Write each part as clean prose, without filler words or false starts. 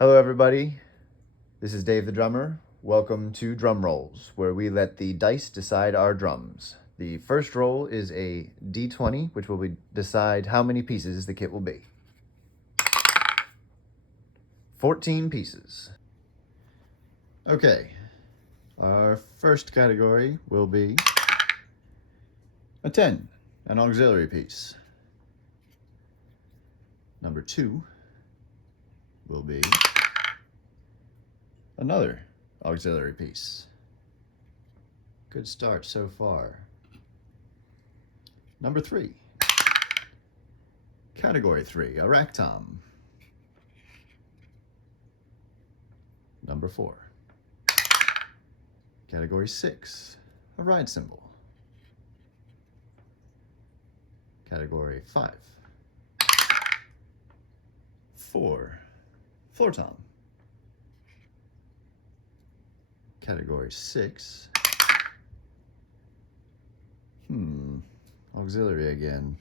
Hello, everybody. This is Dave the drummer. Welcome to Drum Rolls, where we let the dice decide our drums. The first roll is a d20, which will decide how many pieces the kit will be. 14 pieces. Okay, our first category will be a 10, an auxiliary piece. Number 2 will be another auxiliary piece. Good start so far. Number 3, category 3, a rack tom. Number 4, category 6, a ride cymbal. Category 5, 4, floor tom. Category 6, auxiliary again.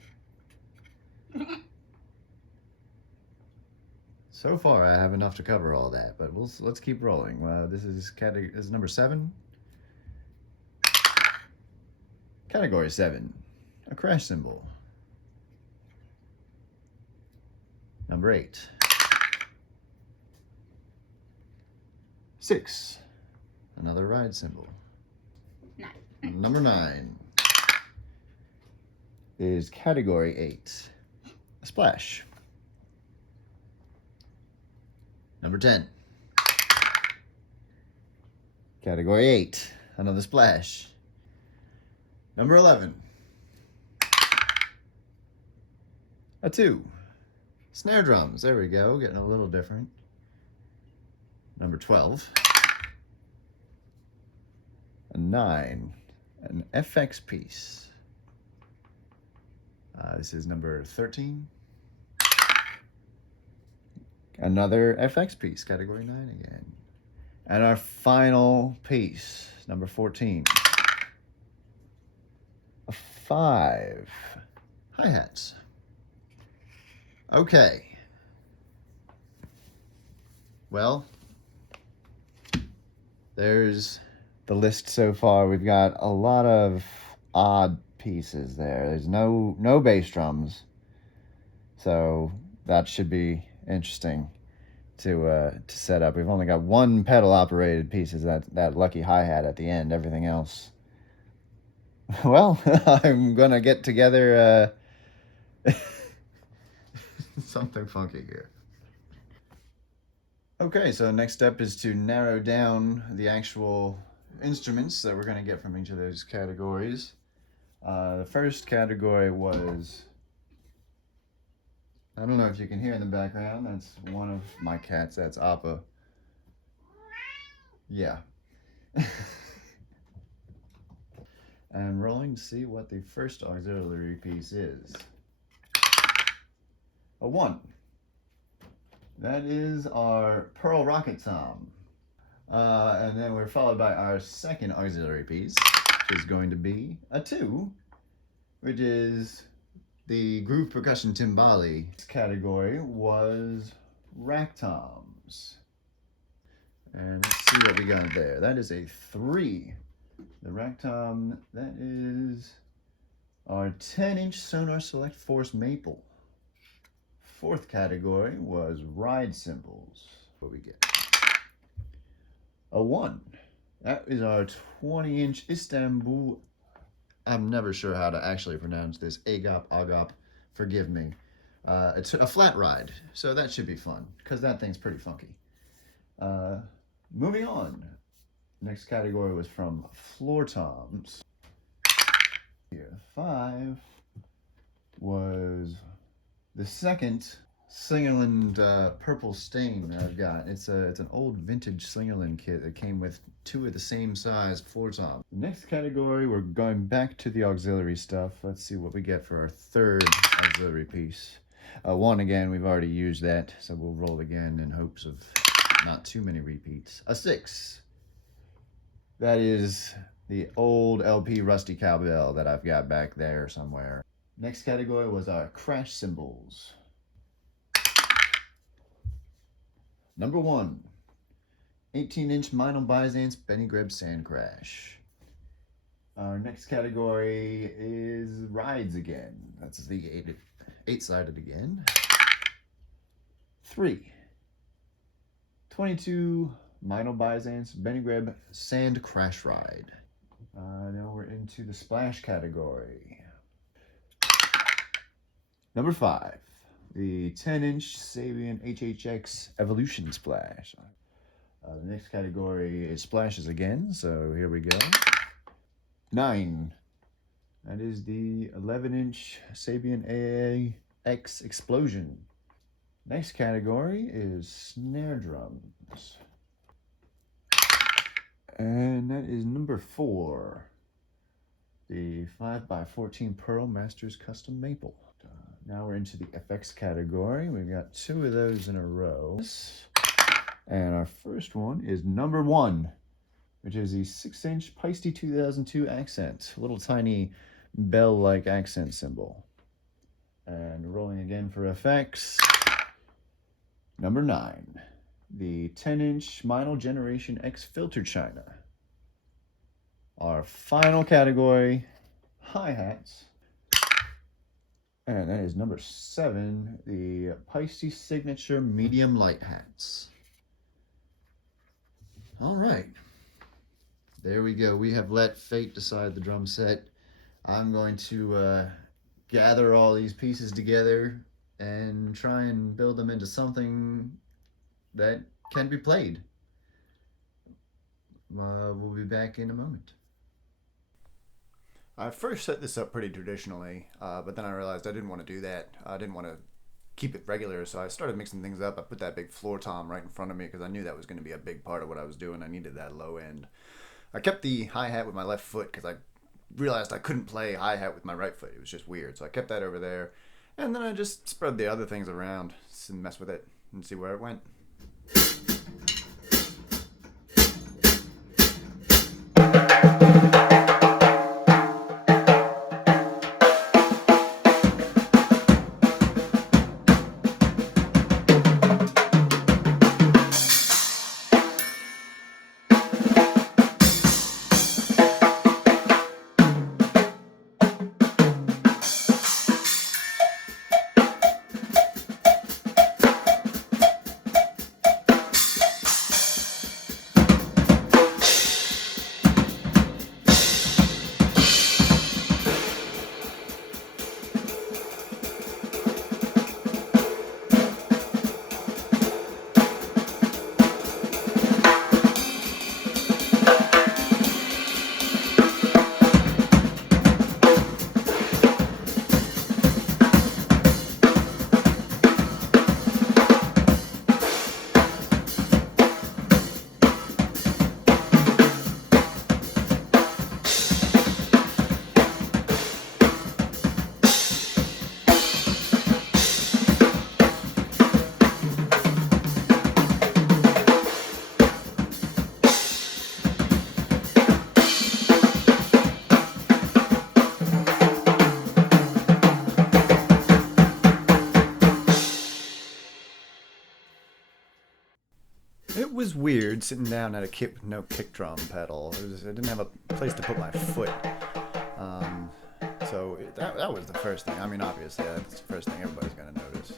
So far, I have enough to cover all that, but let's keep rolling. This is number 7. Category 7, a crash cymbal. Number 8. 6, another ride cymbal. 9. Number 9 is category 8, a splash. Number 10, category 8, another splash. Number 11, a 2, snare drums. There we go, getting a little different. Number 12, a 9, an FX piece. This is number 13. Another FX piece, category 9 again. And our final piece, number 14. A 5. Hi-hats. Okay. Well, there's the list so far. We've got a lot of odd pieces there. There's no bass drums, so that should be interesting to set up. We've only got one pedal operated piece, is that lucky hi-hat at the end. Everything else, well, I'm gonna get together something funky here. Okay, so next step is to narrow down the actual instruments that we're going to get from each of those categories. The first category was, I don't know if you can hear in the background, that's one of my cats, that's Appa. Yeah. I'm rolling to see what the first auxiliary piece is. A 1. That is our Pearl Rocket Tom. And then we're followed by our second auxiliary piece, which is going to be a 2, which is the Groove Percussion Timbali. This category was rack toms. And let's see what we got there. That is a 3. The rack tom, that is our 10-inch Sonar Select Force Maple. Fourth category was ride cymbals. What we get? A 1. That is our 20-inch Istanbul. I'm never sure how to actually pronounce this. Agop, forgive me. It's a flat ride, so that should be fun, because that thing's pretty funky. Moving on. Next category was from floor toms. Here, 5 was the second Slingerland Purple Stain that I've got. It's an old vintage Slingerland kit that came with 2 of the same size floor toms. Next category, we're going back to the auxiliary stuff. Let's see what we get for our third auxiliary piece. 1 again, we've already used that, so we'll roll again in hopes of not too many repeats. A 6. That is the old LP Rusty Cowbell that I've got back there somewhere. Next category was our crash cymbals. Number 1, 18-inch Meinl Byzance Benny Greb Sand Crash. Our next category is rides again. That's the 8-sided again. 3, 22 Meinl Byzance Benny Greb Sand Crash Ride. Now we're into the splash category. Number 5, the 10-inch Sabian HHX Evolution Splash. The next category is splashes again, so here we go. 9, that is the 11-inch Sabian AAX Explosion. Next category is snare drums. And that is number 4, the 5x14 Pearl Masters Custom Maple. Now we're into the FX category. We've got 2 of those in a row. And our first one is number 1, which is the 6-inch Peisty 2002 accent. A little tiny bell-like accent symbol. And rolling again for FX. Number 9, the 10-inch Meinl Generation X Filter China. Our final category, hi-hats. And that is number 7, the Peisty Signature Medium Light Hats. All right. There we go. We have let fate decide the drum set. I'm going to gather all these pieces together and try and build them into something that can be played. We'll be back in a moment. I first set this up pretty traditionally, but then I realized I didn't want to do that. I didn't want to keep it regular, so I started mixing things up. I put that big floor tom right in front of me because I knew that was going to be a big part of what I was doing. I needed that low end. I kept the hi-hat with my left foot because I realized I couldn't play hi-hat with my right foot. It was just weird, so I kept that over there. And then I just spread the other things around and mess with it and see where it went. It was weird sitting down at a kit with no kick drum pedal. I didn't have a place to put my foot. That was the first thing. I mean, obviously, that's the first thing everybody's going to notice.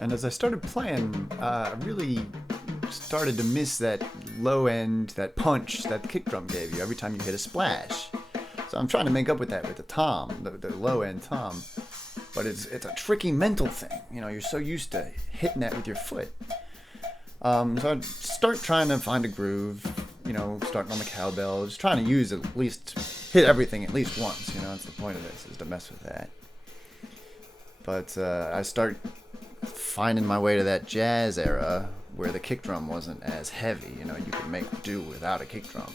And as I started playing, I really started to miss that low end, that punch that the kick drum gave you every time you hit a splash. So I'm trying to make up with that with the tom, the low end tom. But it's a tricky mental thing. You know, you're so used to hitting that with your foot. So I'd start trying to find a groove, you know, starting on the cowbell, just trying to use at least, hit everything at least once, you know, that's the point of this, is to mess with that. But I start finding my way to that jazz era where the kick drum wasn't as heavy, you know, you could make do without a kick drum.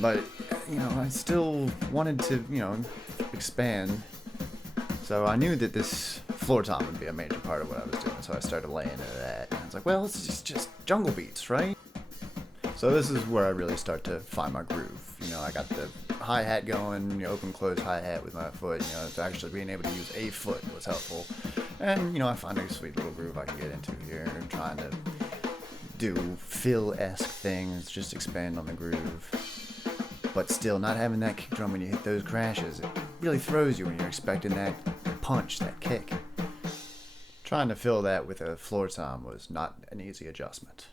But, you know, I still wanted to, you know, expand. So I knew that this floor tom would be a major part of what I was doing, so I started laying into that. And I was like, well, it's just jungle beats, right? So this is where I really start to find my groove. You know, I got the hi-hat going, you know, open-close hi-hat with my foot. You know, it's actually being able to use a foot was helpful. And, you know, I find a sweet little groove I can get into here, trying to do fill-esque things, just expand on the groove. But still, not having that kick drum when you hit those crashes, it really throws you when you're expecting that punch, that kick. Trying to fill that with a floor tom was not an easy adjustment.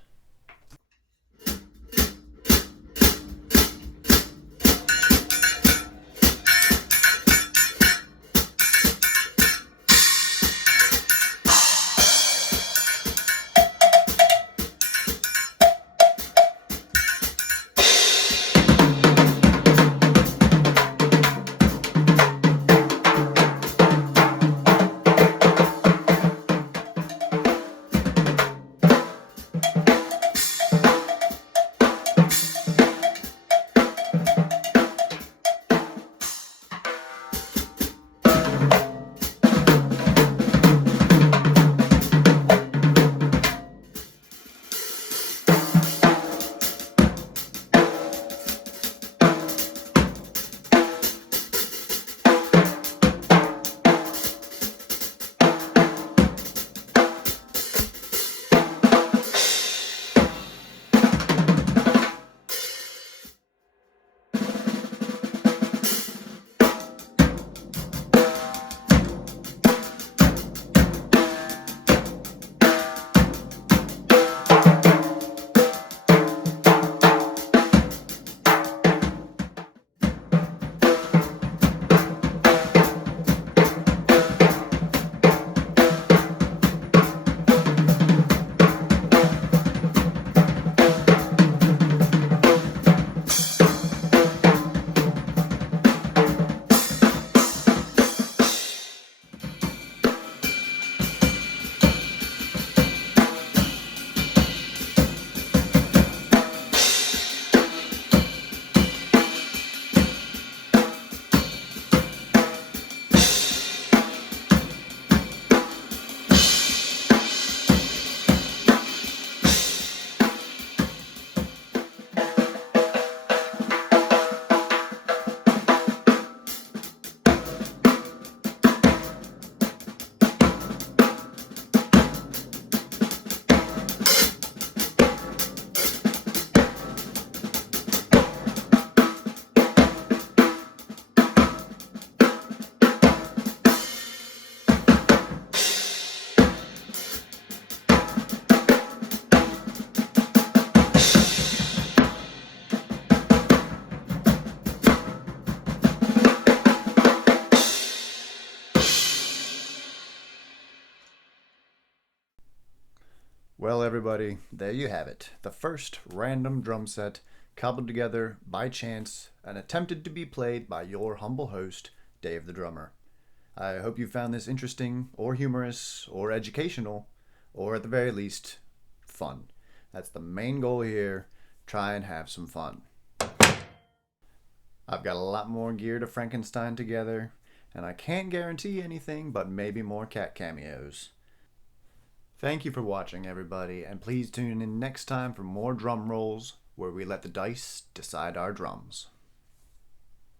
Well, everybody, there you have it. The first random drum set cobbled together by chance and attempted to be played by your humble host, Dave the Drummer. I hope you found this interesting, or humorous, or educational, or at the very least, fun. That's the main goal here. Try and have some fun. I've got a lot more gear to Frankenstein together, and I can't guarantee anything but maybe more cat cameos. Thank you for watching, everybody, and please tune in next time for more drum rolls where we let the dice decide our drums.